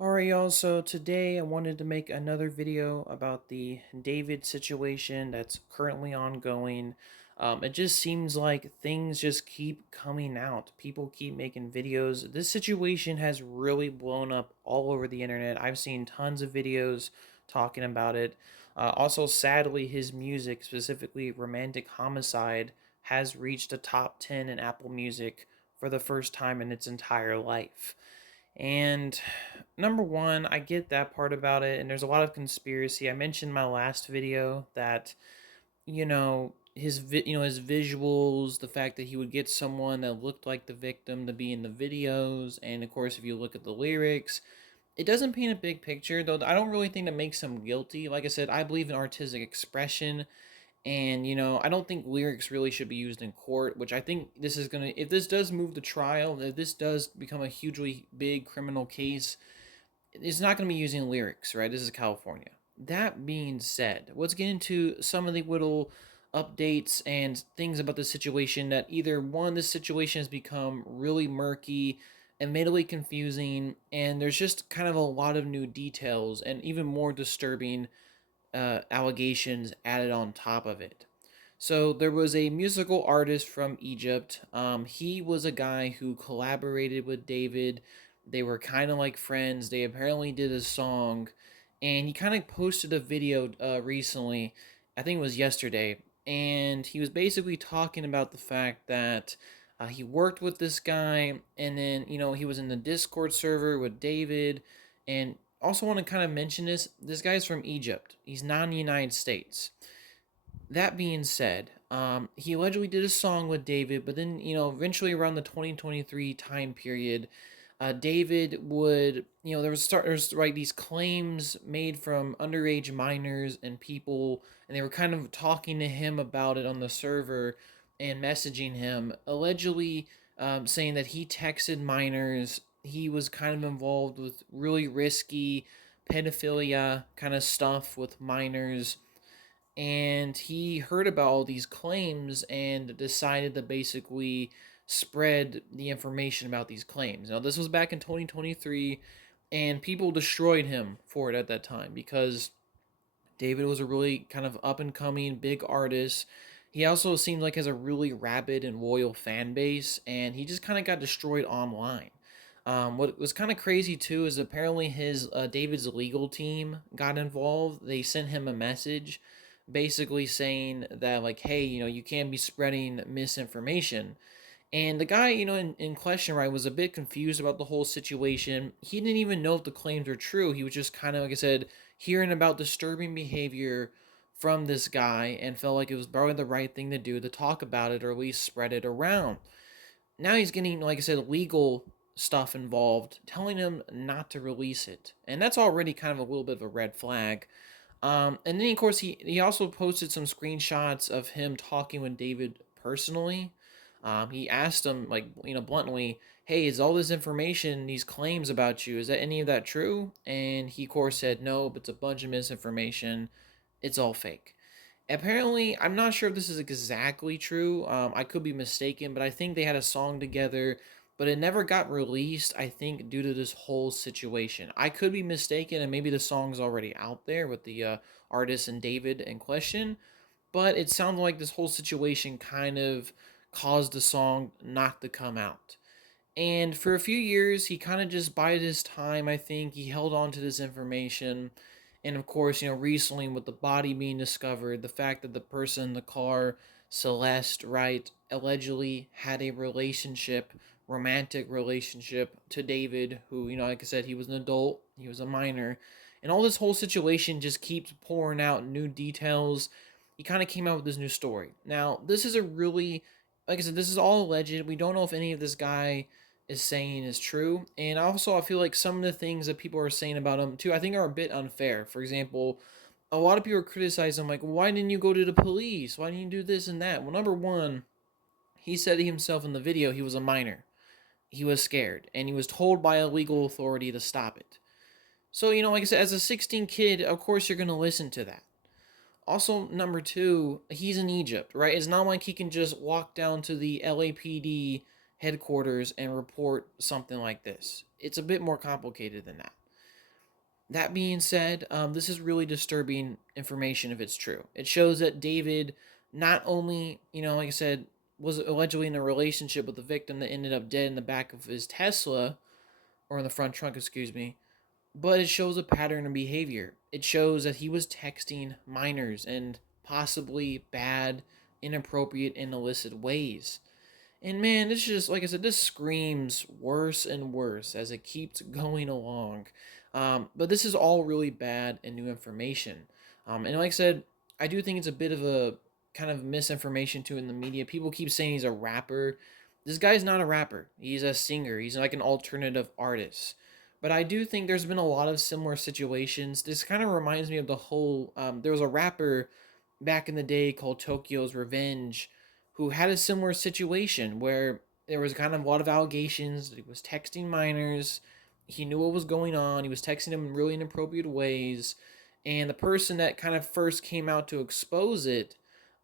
Alright, y'all, so today I wanted to make another video about the David situation that's currently ongoing. It just seems like things just keep coming out. People keep making videos. This situation has really blown up all over the internet. I've seen tons of videos talking about it. Also, sadly, his music, specifically Romantic Homicide, has reached a top 10 in Apple Music for the first time in its entire life. And number one, I get that part about it, and there's a lot of conspiracy. I mentioned in my last video that his visuals, the fact that he would get someone that looked like the victim to be in the videos, and of course, if you look at the lyrics, it doesn't paint a big picture. Though I don't really think that makes him guilty. Like I said, I believe in artistic expression, and, I don't think lyrics really should be used in court, which I think this is going to, if this does move to trial, if this does become a hugely big criminal case, it's not going to be using lyrics, right? This is California. That being said, let's get into some of the little updates and things about the situation that either one, this situation has become really murky, admittedly confusing, and there's just kind of a lot of new details and even more disturbing allegations added on top of it. So there was a musical artist from Egypt. He was a guy who collaborated with David. They were kind of like friends. They apparently did a song, and he kind of posted a video recently. I think it was yesterday, and he was basically talking about the fact that he worked with this guy, and then he was in the Discord server with David, and also want to kind of mention this. This guy's from Egypt. He's not in the United States. That being said, he allegedly did a song with David, but then, eventually around the 2023 time period, David would, there's like these claims made from underage minors and people, and they were kind of talking to him about it on the server and messaging him, allegedly saying that he texted minors. He was kind of involved with really risky pedophilia kind of stuff with minors, and he heard about all these claims and decided to basically spread the information about these claims. Now, this was back in 2023, and people destroyed him for it at that time because David was a really kind of up and coming big artist. He also seemed like has a really rabid and loyal fan base, and he just kind of got destroyed online. What was kind of crazy too is apparently his David's legal team got involved. They sent him a message basically saying that, like, hey, you can't be spreading misinformation. And the guy, in question, right, was a bit confused about the whole situation. He didn't even know if the claims were true. He was just kind of, like I said, hearing about disturbing behavior from this guy and felt like it was probably the right thing to do to talk about it or at least spread it around. Now he's getting, like I said, legal stuff involved, telling him not to release it. And that's already kind of a little bit of a red flag. And then, of course, he also posted some screenshots of him talking with David personally. He asked him, like, bluntly, hey, is all this information, these claims about you, is that any of that true? And he, of course, said, no, but it's a bunch of misinformation. It's all fake. Apparently, I'm not sure if this is exactly true. I could be mistaken, but I think they had a song together, but it never got released, I think, due to this whole situation. I could be mistaken, and maybe the song's already out there with the artist and David in question, but it sounded like this whole situation kind of caused the song not to come out. And for a few years, he kind of just bided his time, I think. He held on to this information. And of course, recently with the body being discovered, the fact that the person in the car, Celeste, right, allegedly had a relationship, romantic relationship to David, who, like I said, he was an adult, he was a minor. And all this whole situation just keeps pouring out new details. He kind of came out with this new story. Now, this is a really, like I said, this is all alleged. We don't know if any of this guy is saying is true. And also, I feel like some of the things that people are saying about him too, I think are a bit unfair. For example, a lot of people criticize him, like, why didn't you go to the police? Why didn't you do this and that? Well, number one, he said himself in the video he was a minor. He was scared, and he was told by a legal authority to stop it. So, like I said, as a 16 kid, of course you're going to listen to that. Also, number two, he's in Egypt, right? It's not like he can just walk down to the LAPD headquarters and report something like this. It's a bit more complicated than that. That being said, this is really disturbing information if it's true. It shows that David not only, like I said, was allegedly in a relationship with the victim that ended up dead in the back of his Tesla, or in the front trunk, excuse me, but it shows a pattern of behavior. It shows that he was texting minors in possibly bad, inappropriate, and illicit ways. And man, this just, like I said, this screams worse and worse as it keeps going along. But this is all really bad and new information. And like I said, I do think it's a bit of a kind of misinformation too in the media. People keep saying he's a rapper. This guy's not a rapper. He's a singer. He's like an alternative artist. But I do think there's been a lot of similar situations. This kind of reminds me of the whole. There was a rapper back in the day called Tokyo's Revenge who had a similar situation where there was kind of a lot of allegations that he was texting minors. He knew what was going on. He was texting them in really inappropriate ways. And the person that kind of first came out to expose it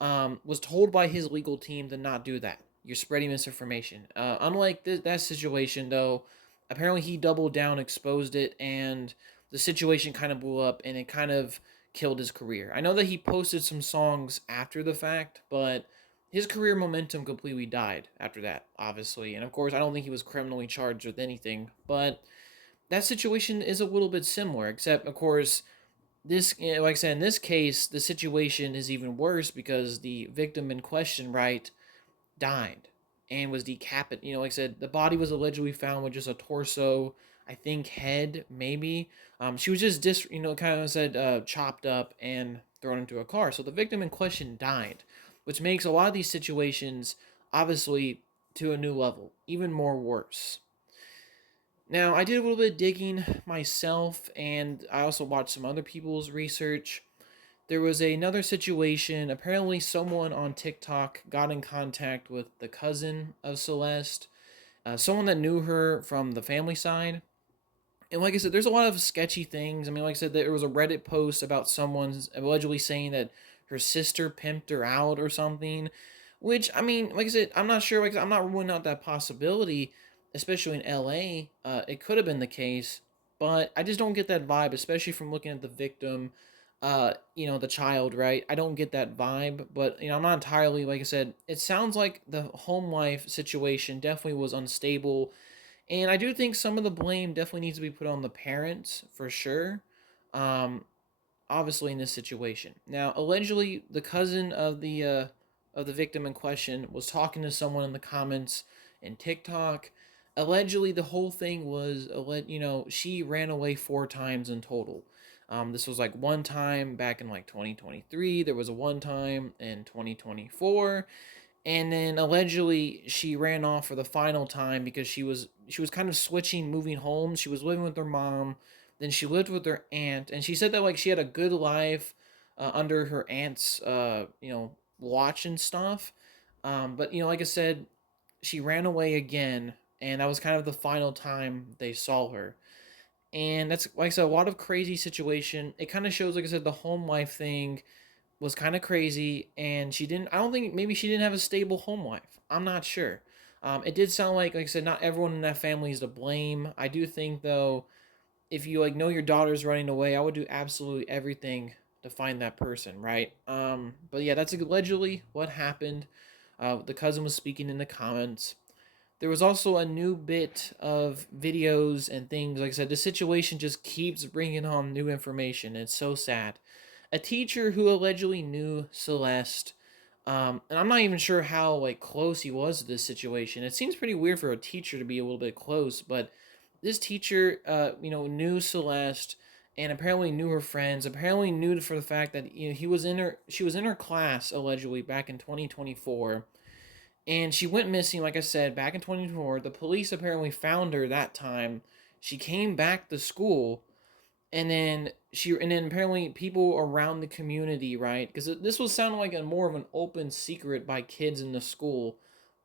was told by his legal team to not do that. You're spreading misinformation. Unlike that situation, though, apparently he doubled down, exposed it, and the situation kind of blew up and it kind of killed his career. I know that he posted some songs after the fact, but his career momentum completely died after that, obviously. And of course, I don't think he was criminally charged with anything, but that situation is a little bit similar, except, of course, this, like I said, in this case, the situation is even worse because the victim in question, right, died and was decapitated. Like I said, the body was allegedly found with just a torso, I think head maybe. She was just kind of said chopped up and thrown into a car. So the victim in question died, which makes a lot of these situations obviously to a new level, even more worse. Now, I did a little bit of digging myself, and I also watched some other people's research. There was another situation. Apparently, someone on TikTok got in contact with the cousin of Celeste, someone that knew her from the family side. And like I said, there's a lot of sketchy things. I mean, like I said, there was a Reddit post about someone allegedly saying that her sister pimped her out or something. Which, I mean, like I said, I'm not sure. Like, I'm not ruling out that possibility, especially in LA. It could have been the case, but I just don't get that vibe, especially from looking at the victim, the child, right? I don't get that vibe, but, I'm not entirely, like I said, it sounds like the home life situation definitely was unstable, and I do think some of the blame definitely needs to be put on the parents for sure. Um, Obviously in this situation. Now, allegedly, the cousin of the victim in question was talking to someone in the comments in TikTok. Allegedly, the whole thing was, she ran away 4 times in total. This was like one time back in like 2023. There was a one time in 2024, and then allegedly she ran off for the final time because she was kind of switching, moving homes. She was living with her mom, then she lived with her aunt, and she said that like she had a good life under her aunt's watch and stuff. But like I said, she ran away again, and that was kind of the final time they saw her. And that's, like I said, a lot of crazy situation. It kind of shows, like I said, the home life thing was kind of crazy, and she didn't. I don't think, maybe she didn't have a stable home life. I'm not sure. It did sound like I said, not everyone in that family is to blame. I do think though, if you like know your daughter's running away, I would do absolutely everything to find that person, right? But yeah, that's allegedly what happened. The cousin was speaking in the comments. There was also a new bit of videos and things. Like I said, the situation just keeps bringing on new information. It's so sad. A teacher who allegedly knew Celeste, and I'm not even sure how like close he was to this situation. It seems pretty weird for a teacher to be a little bit close, but this teacher, knew Celeste and apparently knew her friends. Apparently knew for the fact that she was in her class allegedly back in 2024, and she went missing. Like I said, back in 2024, the police apparently found her that time. She came back to school, and then apparently people around the community, right? Because this was sounding like a more of an open secret by kids in the school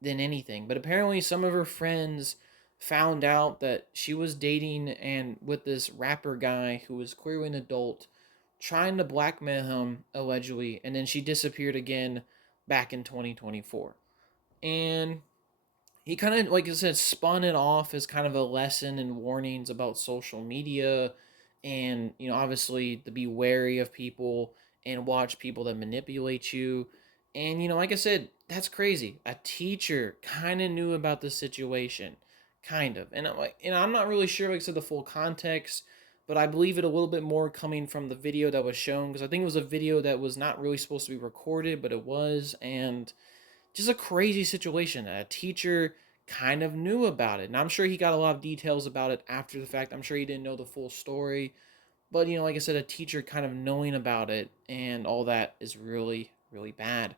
than anything. But apparently some of her friends found out that she was dating and with this rapper guy who was clearly an adult, trying to blackmail him allegedly, and then she disappeared again back in 2024. And he kind of, like I said, spun it off as kind of a lesson and warnings about social media and obviously to be wary of people and watch people that manipulate you. And like I said, that's crazy. A teacher kind of knew about the situation, kind of. And I'm like, I'm not really sure, like I said, the full context, but I believe it a little bit more coming from the video that was shown, because I think it was a video that was not really supposed to be recorded, but it was. And just a crazy situation. A teacher kind of knew about it. And I'm sure he got a lot of details about it after the fact. I'm sure he didn't know the full story. But, like I said, a teacher kind of knowing about it and all that is really, really bad.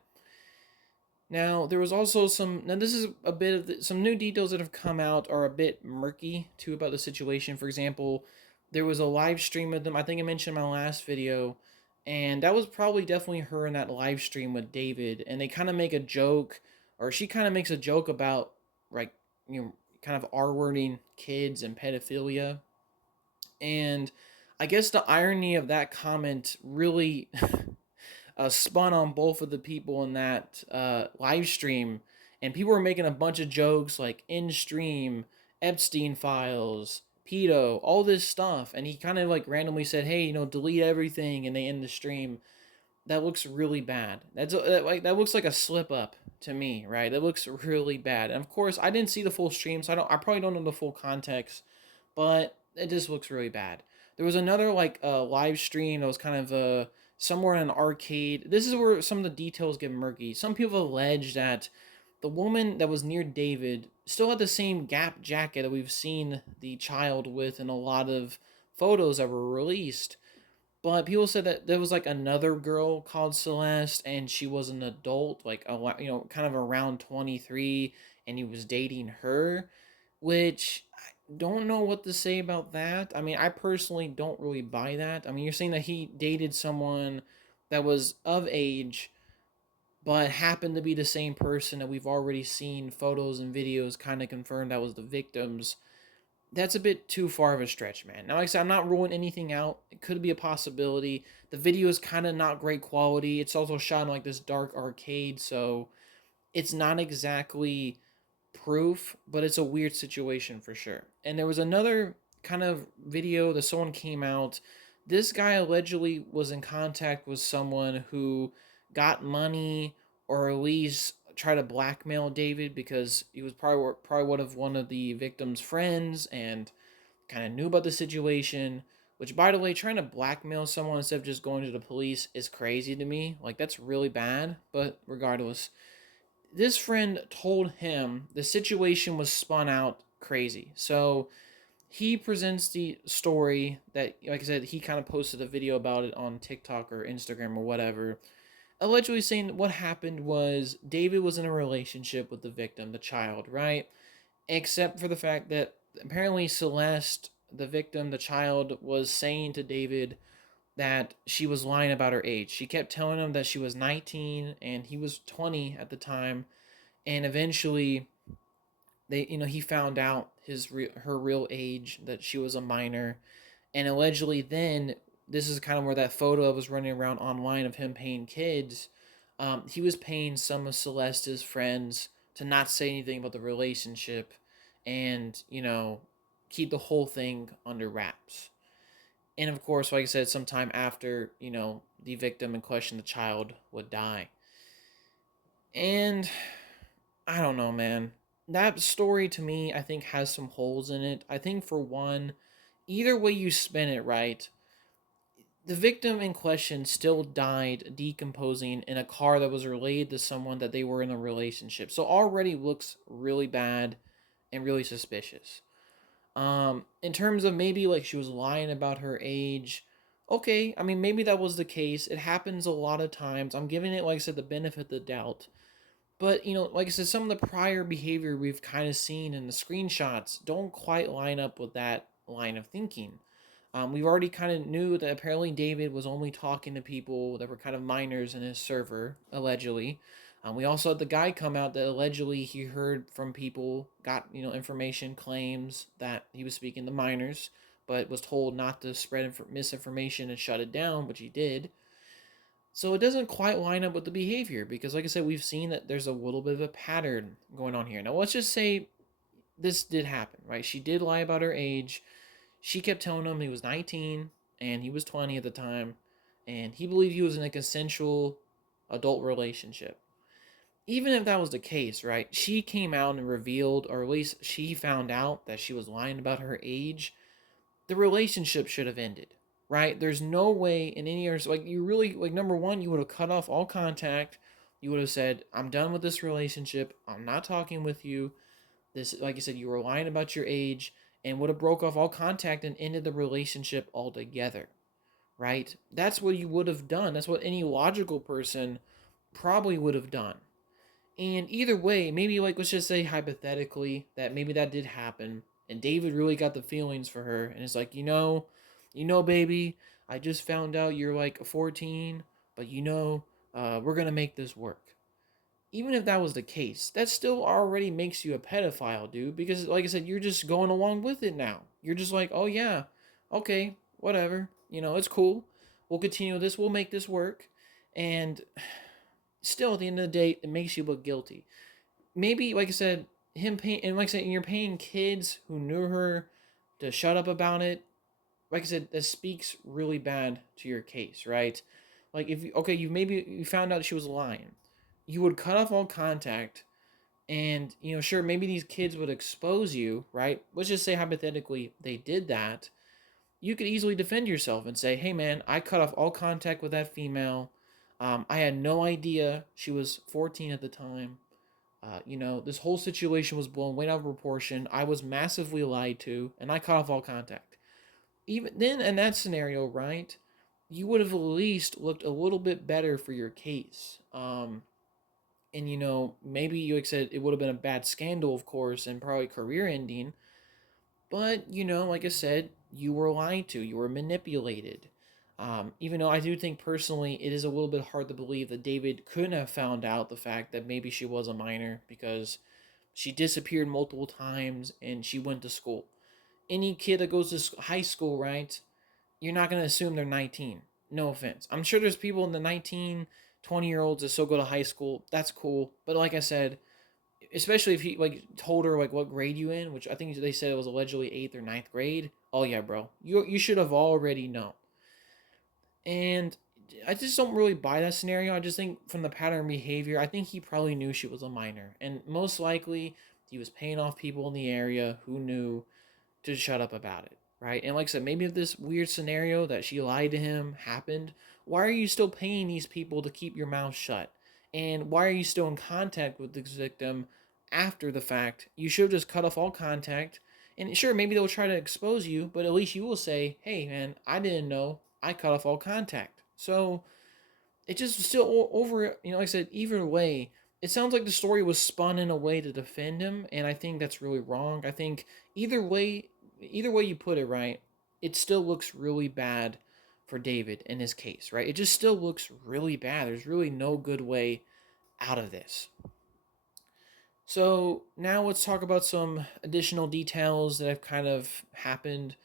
Now, there was also some. Now, this is a bit of some new details that have come out are a bit murky too about the situation. For example, there was a live stream with them. I think I mentioned in my last video, and that was probably definitely her in that live stream with David. And they kind of make a joke, or she kind of makes a joke about, like, kind of R-wording kids and pedophilia. And I guess the irony of that comment really spun on both of the people in that live stream, and people were making a bunch of jokes like in stream, Epstein files, pedo, all this stuff, and he kind of like randomly said, "Hey, delete everything," and they end the stream. That looks really bad. That looks like a slip up to me, right? It looks really bad. And of course, I didn't see the full stream, so I probably don't know the full context, but it just looks really bad. There was another like live stream that was kind of somewhere in an arcade. This is where some of the details get murky. Some people allege that the woman that was near David still had the same Gap jacket that we've seen the child with in a lot of photos that were released. But people said that there was like another girl called Celeste, and she was an adult, like kind of around 23, and he was dating her, which I don't know what to say about that. I mean, I personally don't really buy that. I mean, you're saying that he dated someone that was of age, but happened to be the same person that we've already seen photos and videos kind of confirm that was the victims. That's a bit too far of a stretch, man. Now, like I said, I'm not ruling anything out. It could be a possibility. The video is kind of not great quality. It's also shot in like this dark arcade, so it's not exactly proof, but it's a weird situation for sure. And there was another kind of video that someone came out. This guy allegedly was in contact with someone who got money, or at least try to blackmail David, because he was probably one of the victim's friends and kind of knew about the situation. Which, by the way, trying to blackmail someone instead of just going to the police is crazy to me. Like, that's really bad. But regardless, this friend told him the situation was spun out crazy. So he presents the story that, like I said, he kind of posted a video about it on TikTok or Instagram or whatever, allegedly saying that what happened was David was in a relationship with the victim, the child, right? Except for the fact that apparently Celeste, the victim, the child, was saying to David that she was lying about her age. She kept telling him that she was 19 and he was 20 at the time, and eventually he found out her real age, that she was a minor. And allegedly then, this is kind of where that photo was running around online of him paying kids. He was paying some of Celeste's friends to not say anything about the relationship, and keep the whole thing under wraps. And of course, like I said, sometime after, the victim in question, the child, would die. And I don't know, man. That story to me, I think, has some holes in it. I think, for one, either way you spin it, right, the victim in question still died decomposing in a car that was related to someone that they were in a relationship. So already looks really bad and really suspicious. In terms of maybe like she was lying about her age, okay, I mean, maybe that was the case. It happens a lot of times. I'm giving it, like I said, the benefit of the doubt. But, like I said, some of the prior behavior we've kind of seen in the screenshots don't quite line up with that line of thinking. We've already kind of knew that apparently David was only talking to people that were kind of minors in his server, allegedly. We also had the guy come out that allegedly he heard from people, got, information, claims that he was speaking to minors, but was told not to spread misinformation and shut it down, which he did. So it doesn't quite line up with the behavior, because, like I said, we've seen that there's a little bit of a pattern going on here. Now, let's just say this did happen, right? She did lie about her age. She kept telling him he was 19. and he was 20 at the time, and he believed he was in a consensual adult relationship. Even if that was the case, right? She came out and revealed, or at least she found out that she was lying about her age. The relationship should have ended, right? There's no way in any other, like, you really, like, number one, you would have cut off all contact. You would have said, I'm done with this relationship. I'm not talking with you. This, like I said, you were lying about your age, and would have broke off all contact and ended the relationship altogether, right? That's what you would have done. That's what any logical person probably would have done. And either way, maybe, like, let's just say hypothetically that maybe that did happen, and David really got the feelings for her, and it's like, baby, I just found out you're like 14, but we're gonna make this work. Even if that was the case, that still already makes you a pedophile, dude. Because, like I said, you're just going along with it now. You're just like, oh yeah, okay, whatever. It's cool. We'll continue this. We'll make this work. And still, at the end of the day, it makes you look guilty. Maybe, like I said, him paying, and like I said, you're paying kids who knew her to shut up about it. Like I said, this speaks really bad to your case, right? Like, if you, okay, you found out she was lying, you would cut off all contact, and sure, maybe these kids would expose you, right? Let's just say hypothetically they did that. You could easily defend yourself and say, hey man, I cut off all contact with that female. I had no idea she was 14 at the time. This whole situation was blown way out of proportion. I was massively lied to, and I cut off all contact. Even then, in that scenario, right, you would have at least looked a little bit better for your case. And maybe you said it would have been a bad scandal, of course, and probably career ending. But like I said, you were lied to, you were manipulated. Even though I do think personally it is a little bit hard to believe that David couldn't have found out the fact that maybe she was a minor, because she disappeared multiple times and she went to school. Any kid that goes to high school, right? You're not going to assume they're 19. No offense. I'm sure there's people in the 19, 20-year-olds that still go to high school. That's cool. But like I said, especially if he like told her like what grade you in, which I think they said it was allegedly 8th or ninth grade. Oh yeah, bro. You should have already known. And I just don't really buy that scenario. I just think from the pattern behavior, I think he probably knew she was a minor. And most likely he was paying off people in the area who knew to shut up about it, right? And like I said, maybe if this weird scenario that she lied to him happened, why are you still paying these people to keep your mouth shut? And why are you still in contact with this victim after the fact? You should have just cut off all contact. And sure, maybe they'll try to expose you, but at least you will say, hey, man, I didn't know. I cut off all contact. So it just still over, like I said, either way, it sounds like the story was spun in a way to defend him, and I think that's really wrong. I think either way, either way you put it, right, it still looks really bad for David in his case, right? It just still looks really bad. There's really no good way out of this. So now let's talk about some additional details that have kind of happened.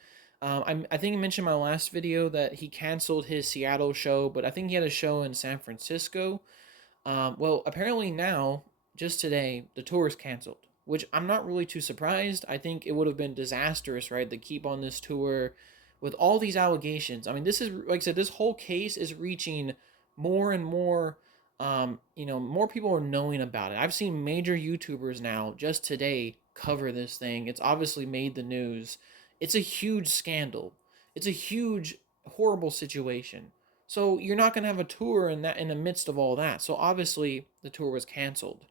I think I mentioned in my last video that he canceled his Seattle show, but I think he had a show in San Francisco. Well, apparently now, just today, the tour is canceled, which I'm not really too surprised. I think it would have been disastrous, right, to keep on this tour with all these allegations. I mean, this is, like I said, this whole case is reaching more and more. More people are knowing about it. I've seen major YouTubers now just today cover this thing. It's obviously made the news. It's a huge scandal. It's a huge, horrible situation. So you're not gonna have a tour in the midst of all that. So obviously the tour was canceled.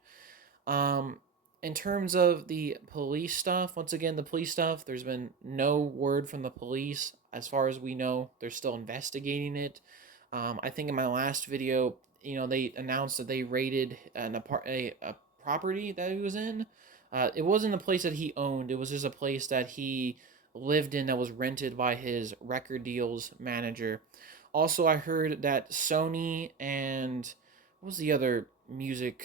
Um, in terms of the police stuff, once again, the police stuff, there's been no word from the police as far as we know. They're still investigating it. I think in my last video, they announced that they raided a property that he was in. It wasn't a place that he owned. It was just a place that he lived in that was rented by his record deals manager. Also, I heard that Sony and what was the other music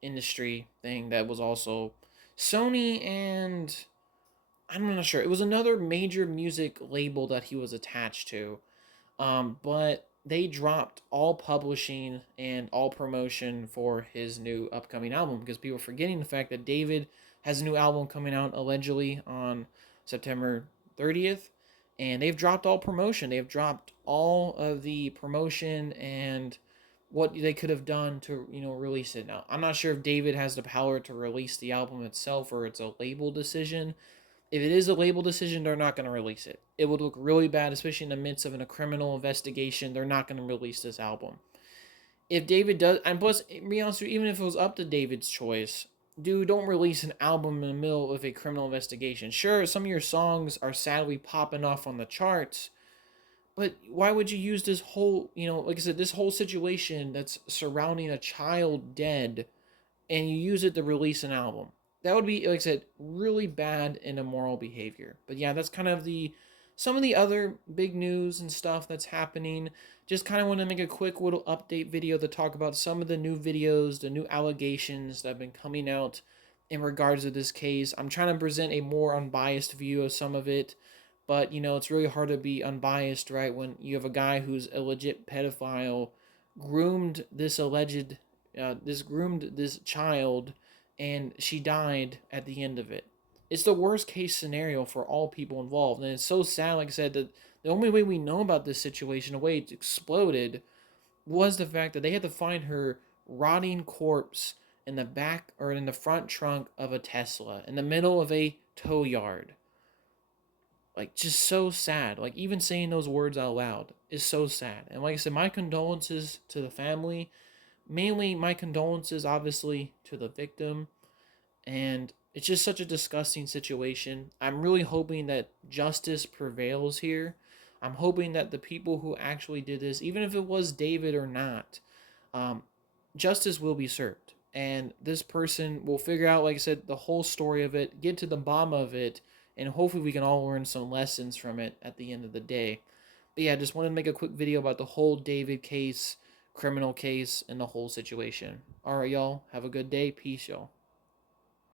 industry thing that was also Sony and I'm not sure. It was another major music label that he was attached to. But they dropped all publishing and all promotion for his new upcoming album because people are forgetting the fact that David has a new album coming out allegedly on September 30th. and they've dropped all promotion. They've dropped all of the promotion and what they could have done to, release it. Now, I'm not sure if David has the power to release the album itself or it's a label decision. If it is a label decision, they're not going to release it. It would look really bad, especially in the midst of a criminal investigation. They're not going to release this album. If David does, and plus, to be honest with you, even if it was up to David's choice, dude, don't release an album in the middle of a criminal investigation. Sure, some of your songs are sadly popping off on the charts, but why would you use this whole, like I said, this whole situation that's surrounding a child dead and you use it to release an album? That would be, like I said, really bad and immoral behavior. But yeah, that's kind of some of the other big news and stuff that's happening. Just kind of want to make a quick little update video to talk about some of the new videos, the new allegations that have been coming out in regards to this case. I'm trying to present a more unbiased view of some of it, but it's really hard to be unbiased, right? When you have a guy who's a legit pedophile groomed this alleged groomed this child, and she died at the end of it. It's the worst case scenario for all people involved, and it's so sad. Like I said, that the only way we know about this situation, the way it exploded, was the fact that they had to find her rotting corpse in the back or in the front trunk of a Tesla in the middle of a tow yard. Like, just so sad. Like, even saying those words out loud is so sad. And like I said, my condolences to the family. Mainly, my condolences, obviously, to the victim. And it's just such a disgusting situation. I'm really hoping that justice prevails here. I'm hoping that the people who actually did this, even if it was David or not, um, justice will be served. And this person will figure out, like I said, the whole story of it, get to the bottom of it, and hopefully we can all learn some lessons from it at the end of the day. But yeah, just wanted to make a quick video about the whole David case, criminal case, and the whole situation. Alright, y'all. Have a good day. Peace, y'all.